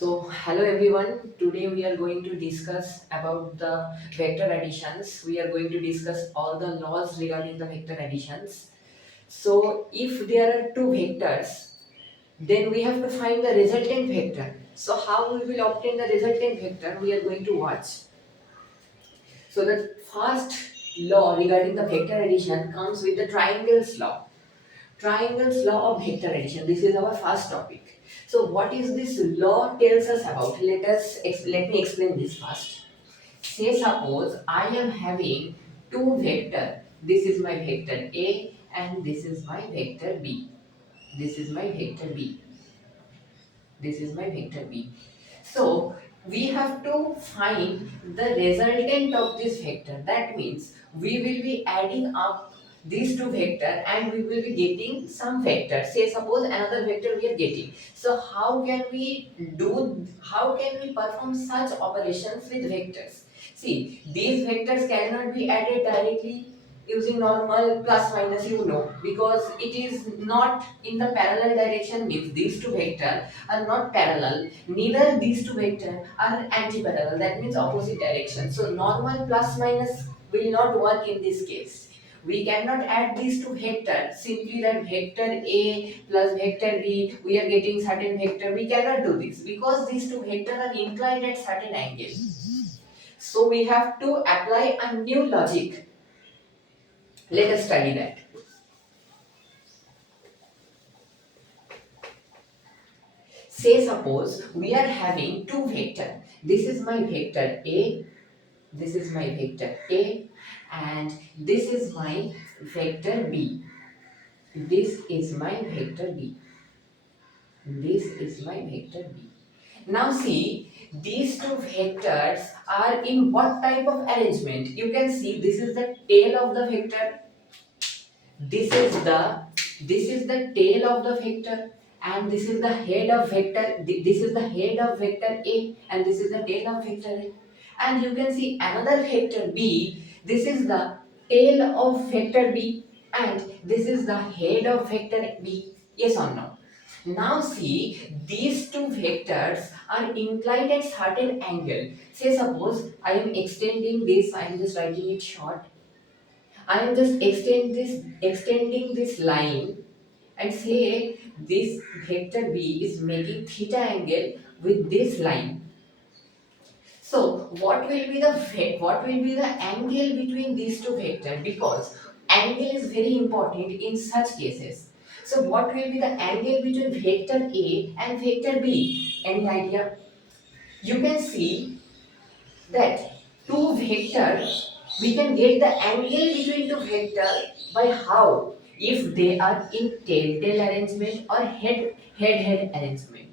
Hello everyone. Today we are going to discuss about the vector additions. We are going to discuss all the laws regarding the vector additions. So, if there are two vectors, then we have to find the resultant vector. So, how we will obtain the resultant vector? We are going to watch. So, the first law regarding the vector addition comes with the triangles law. Triangles law of vector addition. This is our first topic. So what is this law tells us about? Let me explain this first. Say suppose I am having two vector. This is my vector A and this is my vector B. This is my vector B. This is my vector B. So we have to find the resultant of this vector. That means we will be adding up these two vector and we will be getting some vector. Say suppose another vector we are getting. So how can we perform such operations with vectors? See, these vectors cannot be added directly using normal plus minus, because it is not in the parallel direction, means these two vector are not parallel, neither these two vector are anti-parallel, that means opposite direction. So normal plus minus will not work in this case. We cannot add these two vectors simply that vector A plus vector B we are getting certain vector. We cannot do this because these two vectors are inclined at certain angle. So we have to apply a new logic. Let us study that. Say suppose we are having two vector. This is my vector A, this is my vector A, and this is my vector B. This is my vector B. This is my vector B. Now see, these two vectors are in what type of arrangement? You can see this is the tail of the vector. This is the tail of the vector, and this is the head of vector. This is the head of vector A, and this is the tail of vector A. And you can see another vector B. This is the tail of vector B, and this is the head of vector B. Yes or no? Now see, these two vectors are inclined at certain angle. Say suppose I am extending this. I am just writing it short. I am just extending this line and say this vector B is making theta angle with this line. So what will be the angle between these two vectors? Because angle is very important in such cases. So what will be the angle between vector A and vector B? Any idea? You can see that two vector, we can get the angle between two vector by how? If they are in tail-tail arrangement or head-head arrangement.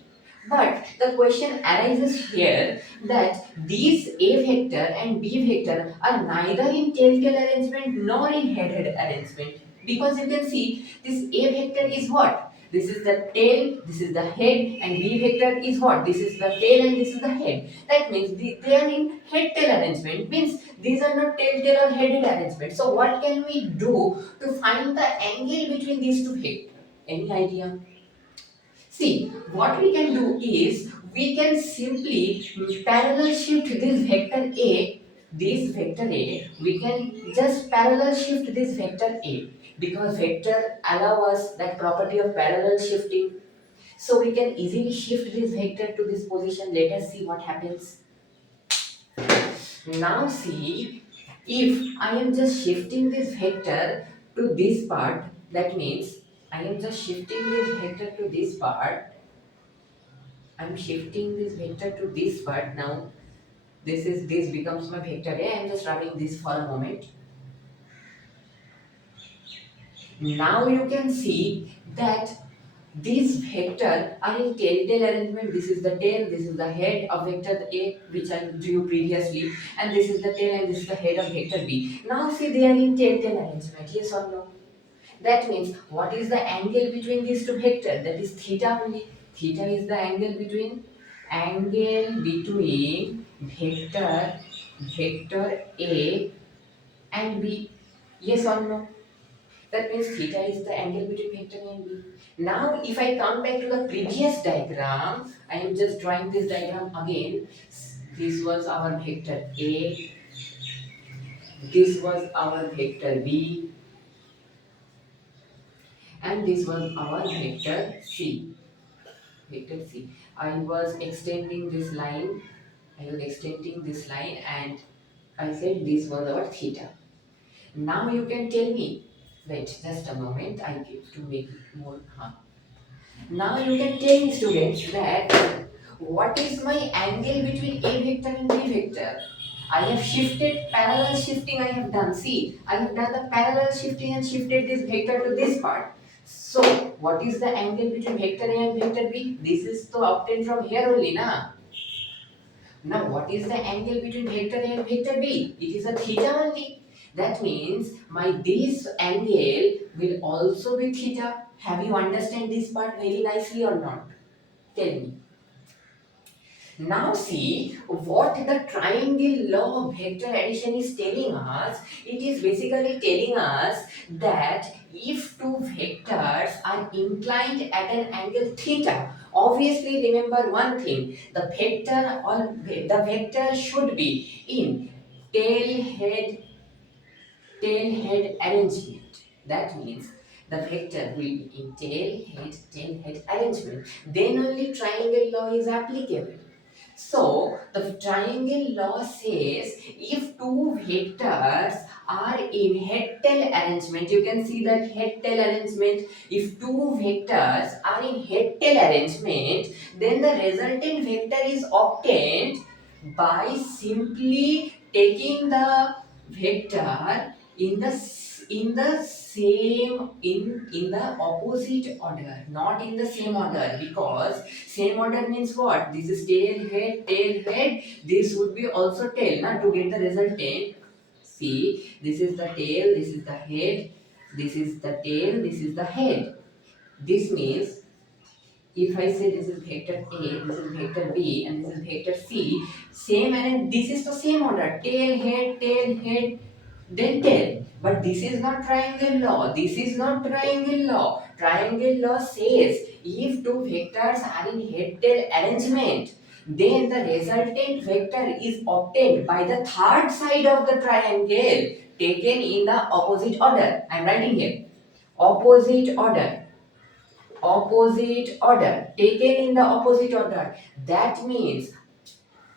But the question arises here that these A vector and B vector are neither in tail-tail arrangement nor in head-head arrangement, because you can see this A vector is what? This is the tail, this is the head, and B vector is what? This is the tail and this is the head. That means they are in head-tail arrangement, means these are not tail-tail or head-head arrangement. So what can we do to find the angle between these two vectors? Any idea? See, what we can do is we can simply parallel shift this vector A, we can just parallel shift this vector A, because vector allow us that property of parallel shifting. So we can easily shift this vector to this position. Let us see what happens. Now see, if I am just shifting this vector to this part, that means I am just shifting this vector to this part. I am shifting this vector to this part now. This becomes my vector A. I am just writing this for a moment. Now you can see that these vector are in tail-tail arrangement. This is the tail, this is the head of vector A, which I drew previously, and this is the tail and this is the head of vector B. Now see, they are in tail-tail arrangement. Yes or no? That means what is the angle between these two vectors? That is theta only. Theta is the angle between vector A and B. Yes or no? That means theta is the angle between vector A and B. Now if I come back to the previous diagram, I am just drawing this diagram again. This was our vector A, this was our vector B, and this was our vector C. Vector C. I was extending this line, and I said this was our theta. Now you can tell me, wait just a moment, I give to make it more. Now you can tell me students that what is my angle between A vector and B vector? I have shifted, parallel shifting I have done. See, I have done the parallel shifting and shifted this vector to this part. So, what is the angle between vector A and vector B? This is to obtain from here only, na? Now, what is the angle between vector A and vector B? It is a theta only. That means my this angle will also be theta. Have you understand this part very nicely or not? Tell me. Now see what the triangle law of vector addition is telling us. It is basically telling us that if two vectors are inclined at an angle theta, obviously remember one thing, the vector should be in tail head arrangement. That means the vector will be in tail head arrangement. Then only triangle law is applicable. So the triangle law says if two vectors are in head-tail arrangement, you can see that head-tail arrangement. If two vectors are in head-tail arrangement, then the resultant vector is obtained by simply taking the vector in the same in the opposite order, not in the same order, because same order means what? This is tail head, this would be also tail, na, to get the resultant. See, this is the tail, this is the head, this is the tail, this is the head. This means if I say this is vector A, this is vector B, and this is vector C, same, and this is the same order, tail, head, then tail. But this is not triangle law. This is not triangle law. Triangle law says if two vectors are in head-tail arrangement, then the resultant vector is obtained by the third side of the triangle taken in the opposite order. I am writing here. Opposite order, taken in the opposite order. That means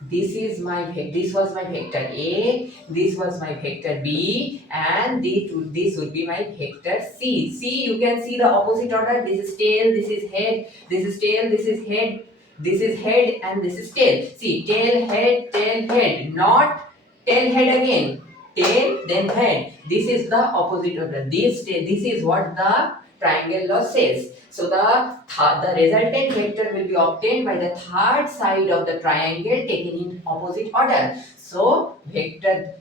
this was my vector A, this was my vector B, and this would be my vector C. See, you can see the opposite order. This is tail, this is head, this is tail, this is head, this is head, and this is tail. See, tail, head, not tail, head again. Tail, then head. This is the opposite order. This is what the triangle law says. So the resultant vector will be obtained by the third side of the triangle taken in opposite order. So vector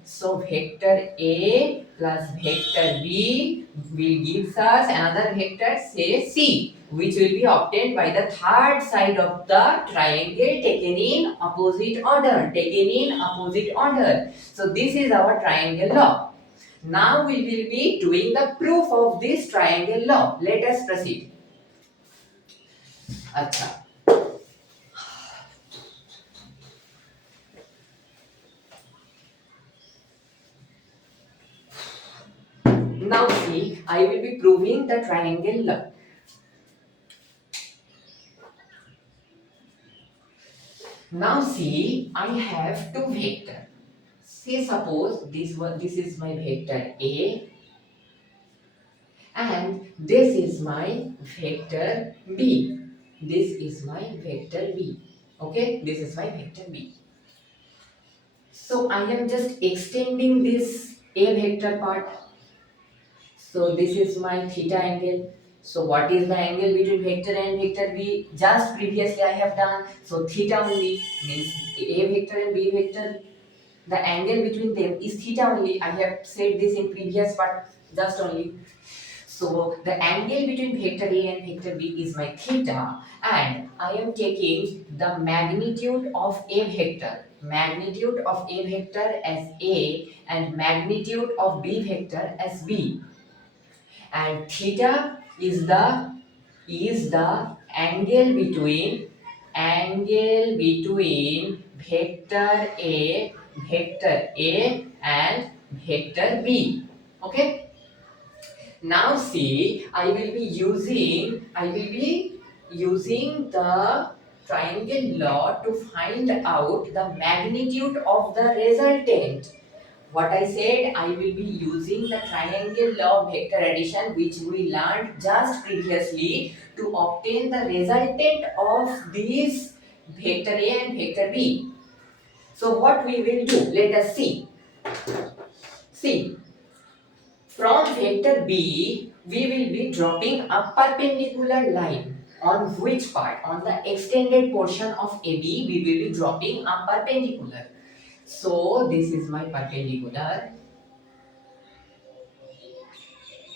A plus vector B will gives us another vector, say C, which will be obtained by the third side of the triangle taken in opposite order. So this is our triangle law. Now we will be doing the proof of this triangle law. Let us proceed. Acha. Now see, I will be proving the triangle law. Now see, I have two vectors. Say suppose this is my vector A and this is my vector B. This is my vector B. Okay, this is my vector B. So I am just extending this A vector part. So this is my theta angle. So what is the angle between vector A and vector B? Just previously I have done. So theta only means A vector and B vector. The angle between them is theta only. I have said this in previous part just only. So the angle between vector A and vector B is my theta, and I am taking the magnitude of A vector. Magnitude of A vector as A and magnitude of B vector as B. And theta is the is the angle between vector A and vector B. Okay. Now see, I will be using the triangle law to find out the magnitude of the resultant. What I said, I will be using the triangle law of vector addition which we learned just previously to obtain the resultant of these vector A and vector B. So what we will do, let us see. See, from vector B, we will be dropping a perpendicular line. On which part? On the extended portion of AB, we will be dropping a perpendicular. So this is my perpendicular.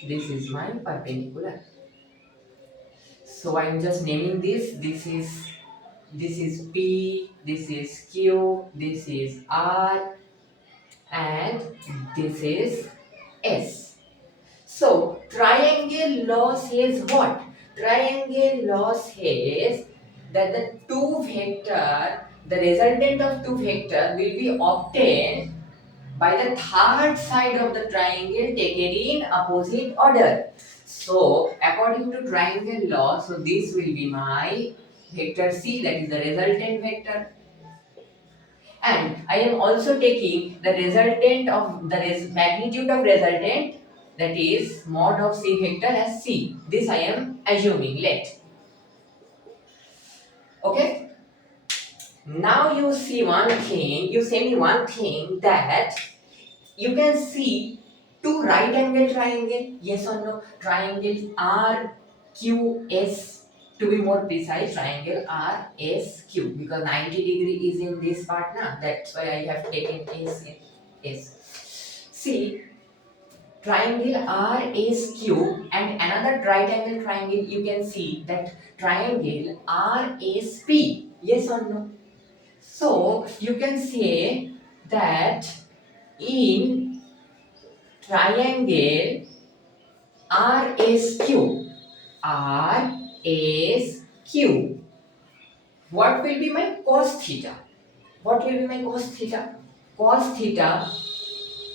This is my perpendicular. So I am just naming this. This is P, this is Q, this is R, and this is S. So triangle law says what? Triangle law says that the resultant of two vector will be obtained by the third side of the triangle taken in opposite order. So according to triangle law, so this will be my vector C, that is the resultant vector. And I am also taking the resultant of the magnitude of resultant, that is mod of C vector, as C. This I am assuming, let. Okay. Now you see one thing, you say me one thing, that you can see two right angle triangle, yes or no? Triangle RQS, to be more precise, triangle RSQ, because 90 degree is in this part now, that's why I have taken S in S. See, triangle RSQ and another right angle triangle, you can see that triangle RSP, yes or no? So you can say that in triangle RSQ, RSQ, what will be my cos theta? What will be my cos theta? Cos theta,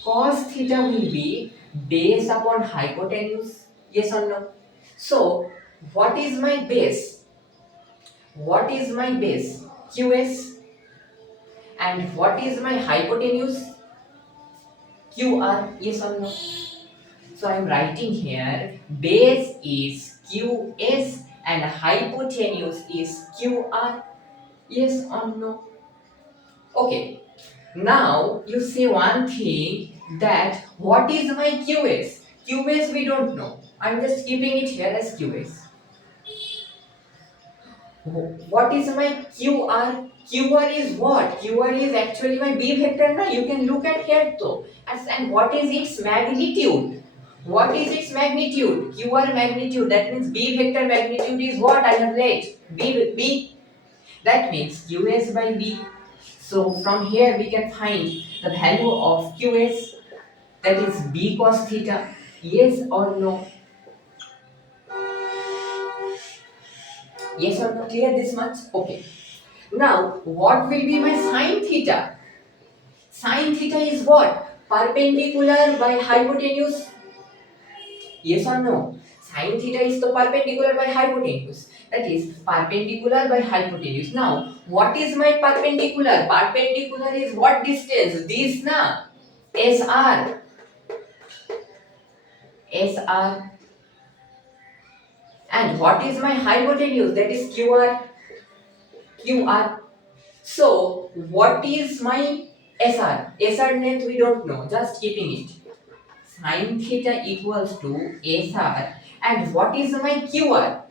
cos theta will be base upon hypotenuse, yes or no? So what is my base? What is my base? QS. And what is my hypotenuse? QR, yes or no? So I am writing here, base is QS and hypotenuse is QR. Yes or no? Okay. Now you say one thing, that what is my QS? QS we don't know. I am just keeping it here as QS. What is my QR? QR is what? QR is actually my B vector. Now you can look at here though. And what is its magnitude? What is its magnitude? QR magnitude. That means B vector magnitude is what I have laid. B. That means QS by B. So from here we can find the value of QS. That is B cos theta. Yes or no? Yes or no? Clear this much? Okay. Now, what will be my sine theta? Sine theta is what? Perpendicular by hypotenuse. Yes or no? Sine theta is the perpendicular by hypotenuse. That is perpendicular by hypotenuse. Now, what is my perpendicular? Perpendicular is what distance? This na? SR. SR. And what is my hypotenuse? That is QR. QR. So, what is my SR? SR length we don't know, just keeping it. Sin theta equals to SR. And what is my QR?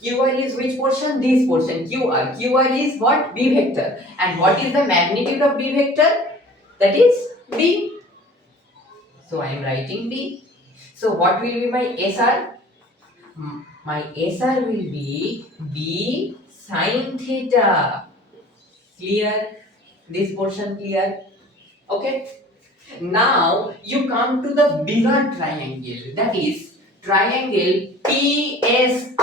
QR is which portion? This portion, QR. QR is what? B vector. And what is the magnitude of B vector? That is B. So, I am writing B. So, what will be my SR? My SR will be B sin theta. Clear? This portion clear? Okay. Now you come to the bigger triangle, that is triangle PSR.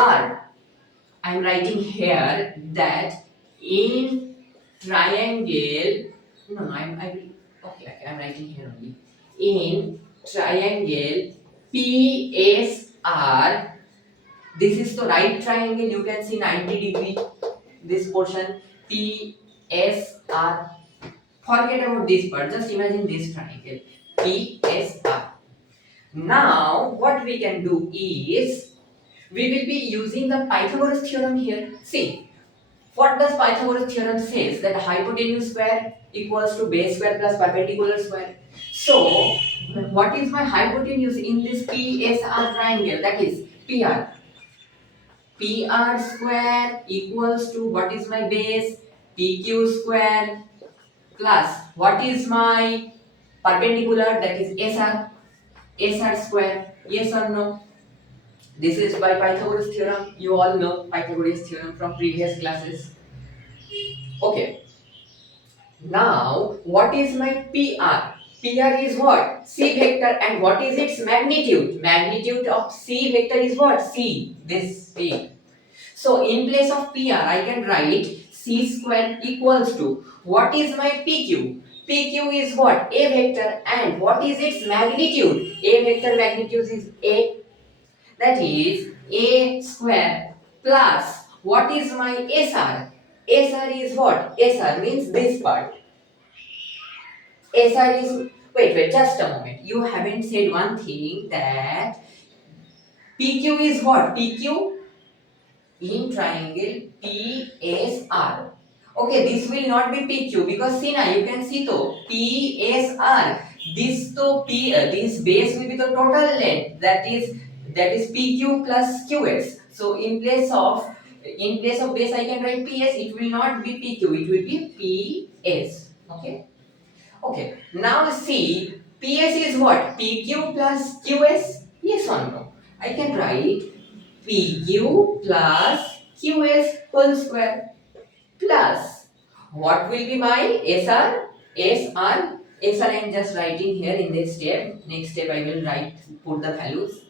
I am writing here that in triangle, no, I'm writing here only. In triangle PSR, this is the right triangle, you can see 90 degree, this portion PSR. Forget about this part, just imagine this triangle PSR. Now, what we can do is, we will be using the Pythagoras theorem here. See, what does Pythagoras theorem says? That hypotenuse square equals to base square plus perpendicular square. So, what is my hypotenuse in this PSR triangle? That is PR. PR square equals to, what is my base? PQ square plus, what is my perpendicular? That is SR. SR square. Yes or no? This is by Pythagoras theorem. You all know Pythagoras theorem from previous classes. Okay. Now, what is my PR? PR is what? C vector. And what is its magnitude? Magnitude of C vector is what? C. This P. So, in place of PR, I can write C square equals to, what is my PQ? PQ is what? A vector. And what is its magnitude? A vector magnitude is A. That is A square plus, what is my SR? SR is what? SR means this part. SR is, wait, just a moment. You haven't said one thing, that PQ is what? PQ in triangle PSR. Okay, this will not be PQ because see now, you can see to PSR. This to P, this base will be the total length, that is PQ plus QS. So in place of base I can write PS. It will not be PQ, it will be PS. Okay. Okay. Now see, PS is what? PQ plus QS. Yes or no? I can write PQ plus QS whole square plus, what will be my SR? SR. SR I am just writing here in this step. Next step I will put the values.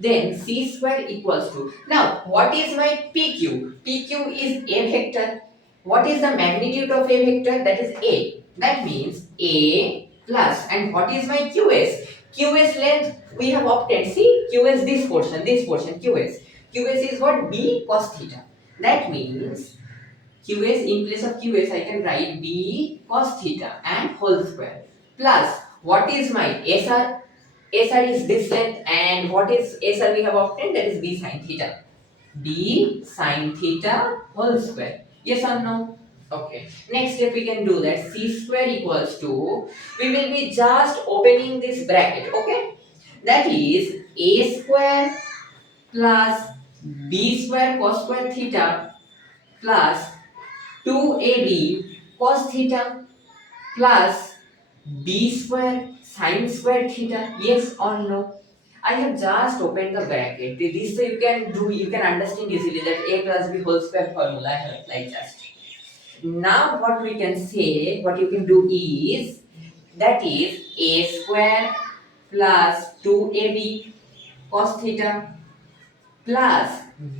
Then C square equals to, now what is my PQ? PQ is A vector. What is the magnitude of A vector? That is A. That means A plus, and what is my QS? QS length we have obtained. See, QS this portion QS. QS is what? B cos theta. That means QS, in place of QS I can write B cos theta and whole square plus, what is my SR? SR is this length, and what is SR we have obtained? That is B sin theta. B sin theta whole square. Yes or no? Okay. Next step we can do that. C square equals to, we will be just opening this bracket. Okay. That is A square plus B square cos square theta plus 2AB cos theta plus B square sin square theta. Yes or no? I have just opened the bracket. This you can understand easily, that A plus B whole square formula I have applied just. Now what we can say, what you can do is, that is A square plus 2AB cos theta plus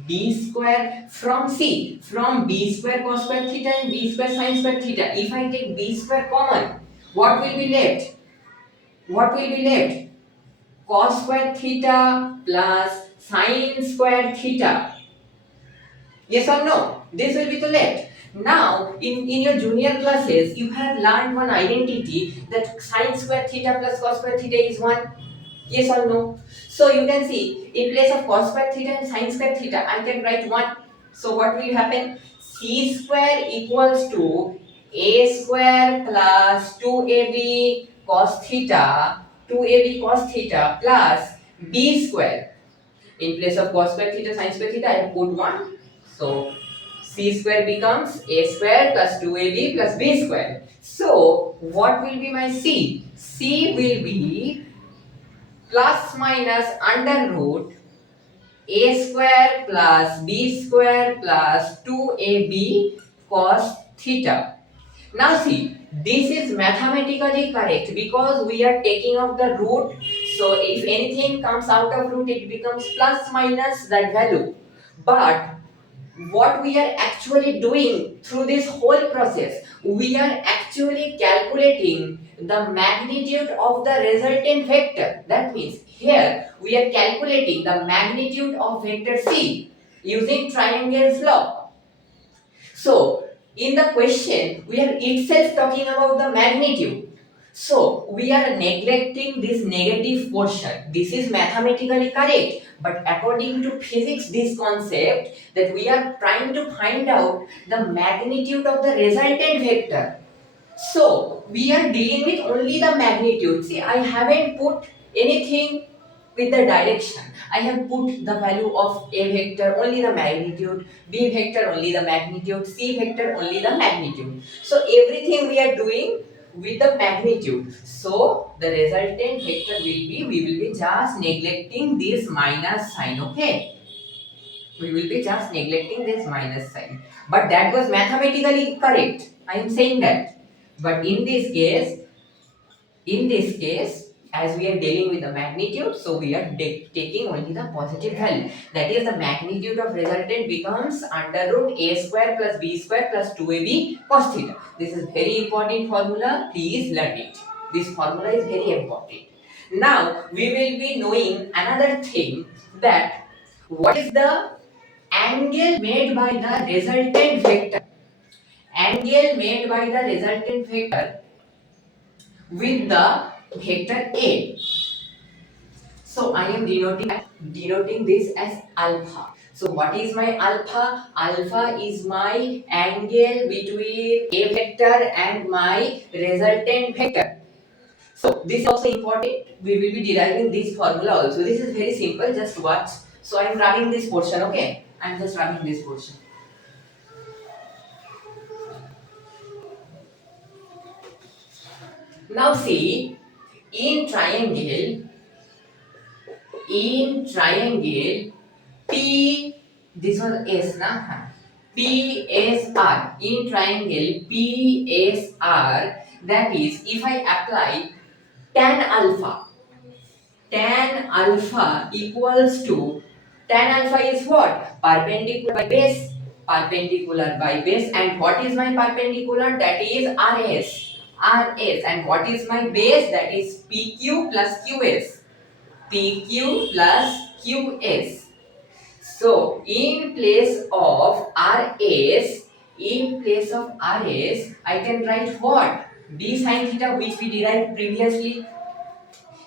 B square from B square cos square theta and B square sin square theta. If I take B square common, what will be left? What will be left? Cos square theta plus sin square theta. Yes or no? This will be the left. Now, in your junior classes, you have learned one identity, that sin square theta plus cos square theta is 1. Yes or no? So you can see, in place of cos square theta and sin square theta, I can write 1. So what will happen? C square equals to A square plus 2AB cos theta, 2AB cos theta plus B square. In place of cos square theta, sin square theta, I have put 1. So C square becomes A square plus 2AB plus B square. So what will be my C? C will be plus minus under root A square plus B square plus 2AB cos theta. Now see, this is mathematically correct because we are taking out the root. So if anything comes out of root, it becomes plus minus that value. But what we are actually doing through this whole process, we are actually calculating the magnitude of the resultant vector. That means here we are calculating the magnitude of vector C using triangle's law. So in the question we are itself talking about the magnitude. So we are neglecting this negative portion. This is mathematically correct, but according to physics, this concept that we are trying to find out the magnitude of the resultant vector. So we are dealing with only the magnitude. See, I haven't put anything with the direction. I have put the value of A vector, only the magnitude, B vector, only the magnitude, C vector, only the magnitude. So everything we are doing with the magnitude. So the resultant vector will be, we will be just neglecting this minus sign, okay? We will be just neglecting this minus sign. But that was mathematically correct. I am saying that. But in this case, as we are dealing with the magnitude, so we are taking only the positive value. That is, the magnitude of resultant becomes under root a square plus b square plus 2ab cos theta. This is very important formula. Please learn it. This formula is very important. Now we will be knowing another thing, that what is the angle made by the resultant vector. Angle made by the resultant vector with the vector A. So I am denoting this as alpha. So what is my alpha? Alpha is my angle between A vector and my resultant vector. So this is also important. We will be deriving this formula also. This is very simple. Just watch. So I am rubbing this portion. Okay, I am just rubbing this portion. Now see, in triangle P, this was S na, PSR, in triangle PSR, that is, if I apply tan alpha equals to, tan alpha is what? Perpendicular by base, and what is my perpendicular? That is RS, and what is my base? That is PQ plus QS. PQ plus QS. So in place of RS, I can write what? D sine theta, which we derived previously.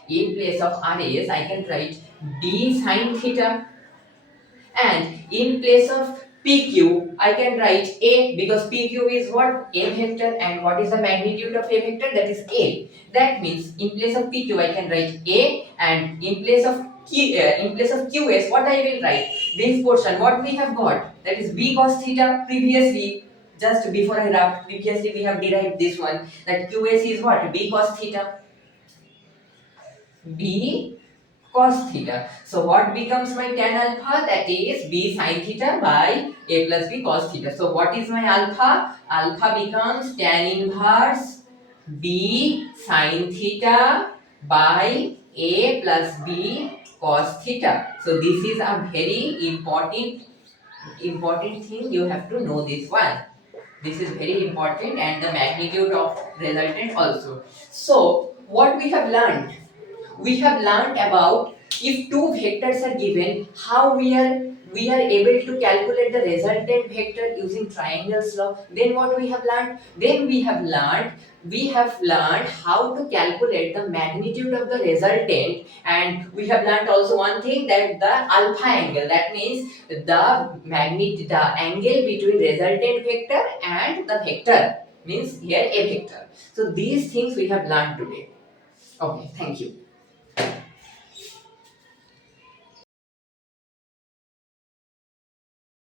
In place of RS, I can write D sine theta, and in place of PQ, I can write A, because PQ is what? A vector, and what is the magnitude of A vector? That is A. That means in place of PQ, I can write A, and in place of QS, what I will write? This portion, what we have got? That is B cos theta. Previously, just before I wrap, previously we have derived this one, that QS is what? B cos theta. B cos theta. So what becomes my tan alpha? That is B sin theta by A plus B cos theta. So what is my alpha? Alpha becomes tan inverse B sin theta by A plus B cos theta. So this is a very important thing. You have to know this one. This is very important, and the magnitude of resultant also. So what we have learned? We have learned about, if two vectors are given, how we are able to calculate the resultant vector using triangle's law. Then what we have learned? Then we have learned how to calculate the magnitude of the resultant, and we have learned also one thing, that the alpha angle, that means the angle between resultant vector and the vector, means here a vector. So these things we have learned today. Okay, thank you.